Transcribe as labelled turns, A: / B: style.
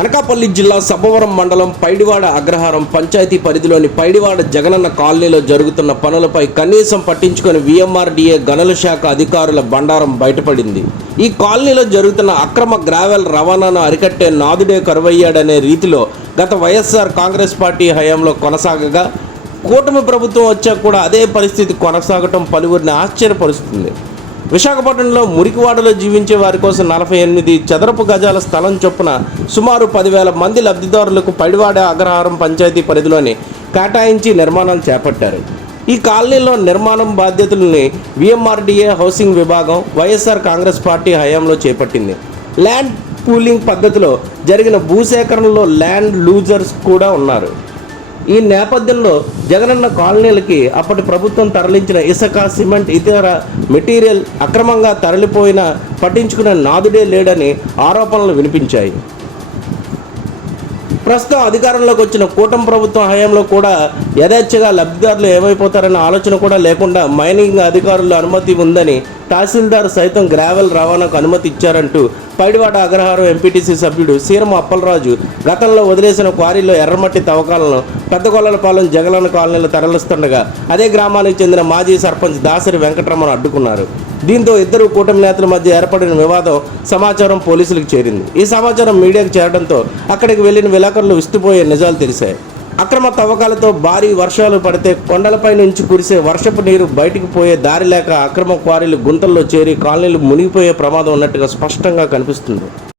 A: అనకాపల్లి జిల్లా సబ్బవరం మండలం పైడివాడ అగ్రహారం పంచాయతీ పరిధిలోని పైడివాడ జగనన్న కాలనీలో జరుగుతున్న పనులపై కనీసం పట్టించుకొని విఎంఆర్డీఏ గనుల శాఖ అధికారుల బండారం బయటపడింది. ఈ కాలనీలో జరుగుతున్న అక్రమ గ్రావెల్ రవాణాను అరికట్టే నాదుడే కరువయ్యాడనే రీతిలో గత వైఎస్ఆర్ కాంగ్రెస్ పార్టీ హయాంలో కొనసాగగా కూటమి ప్రభుత్వం వచ్చాక కూడా అదే పరిస్థితి కొనసాగటం పలువురిని ఆశ్చర్యపరుస్తుంది. విశాఖపట్నంలో మురికివాడలో జీవించే వారి కోసం నలభై ఎనిమిది చదరపు గజాల స్థలం చొప్పున సుమారు పదివేల మంది లబ్ధిదారులకు పడివాడ అగ్రహారం పంచాయతీ పరిధిలోని కేటాయించి నిర్మాణాలు చేపట్టారు. ఈ కాలనీలో నిర్మాణం బాధ్యతల్ని విఎంఆర్డీఏ హౌసింగ్ విభాగం వైఎస్ఆర్ కాంగ్రెస్ పార్టీ హయాంలో చేపట్టింది. ల్యాండ్ పూలింగ్ పద్ధతిలో జరిగిన భూసేకరణలో ల్యాండ్ లూజర్స్ కూడా ఉన్నారు. ఈ నేపథ్యంలో జగనన్న కాలనీలకి అప్పటి ప్రభుత్వం తరలించిన ఇసుక సిమెంట్ ఇతర మెటీరియల్ అక్రమంగా తరలిపోయిన పట్టించుకున్న నాదుడే లేడని ఆరోపణలు వినిపించాయి. ప్రస్తుతం అధికారంలోకి వచ్చిన కూటమి ప్రభుత్వం హయాంలో కూడా యథేచ్ఛగా లబ్ధిదారులు ఏమైపోతారనే ఆలోచన కూడా లేకుండా మైనింగ్ అధికారుల అనుమతి ఉందని తహసీల్దార్ సైతం గ్రావెల్ రవాణాకు అనుమతి ఇచ్చారంటూ పైడివాడ అగ్రహారం ఎంపీటీసీ సభ్యుడు సీరం అప్పలరాజు గతంలో వదిలేసిన క్వారీలో ఎర్రమట్టి తవ్వకాలను పెద్దగొల్లలపాలెం జగలన్న కాలనీలో తరలిస్తుండగా అదే గ్రామానికి చెందిన మాజీ సర్పంచ్ దాసరి వెంకటరమణ అడ్డుకున్నారు. దీంతో ఇద్దరు కూటమి నేతల మధ్య ఏర్పడిన వివాదం సమాచారం పోలీసులకు చేరింది. ఈ సమాచారం మీడియాకు చేరడంతో అక్కడికి వెళ్ళిన విలేకరులు విస్తుపోయే నిజాలు తెలిసాయి అక్రమ తవ్వకాలతో భారీ వర్షాలు పడితే కొండలపై నుంచి కురిసే వర్షపు నీరు బయటికి పోయే దారి లేక అక్రమ క్వారీలు గుంతల్లో చేరి కాలనీలు మునిగిపోయే ప్రమాదం ఉన్నట్టుగా స్పష్టంగా కనిపిస్తుంది.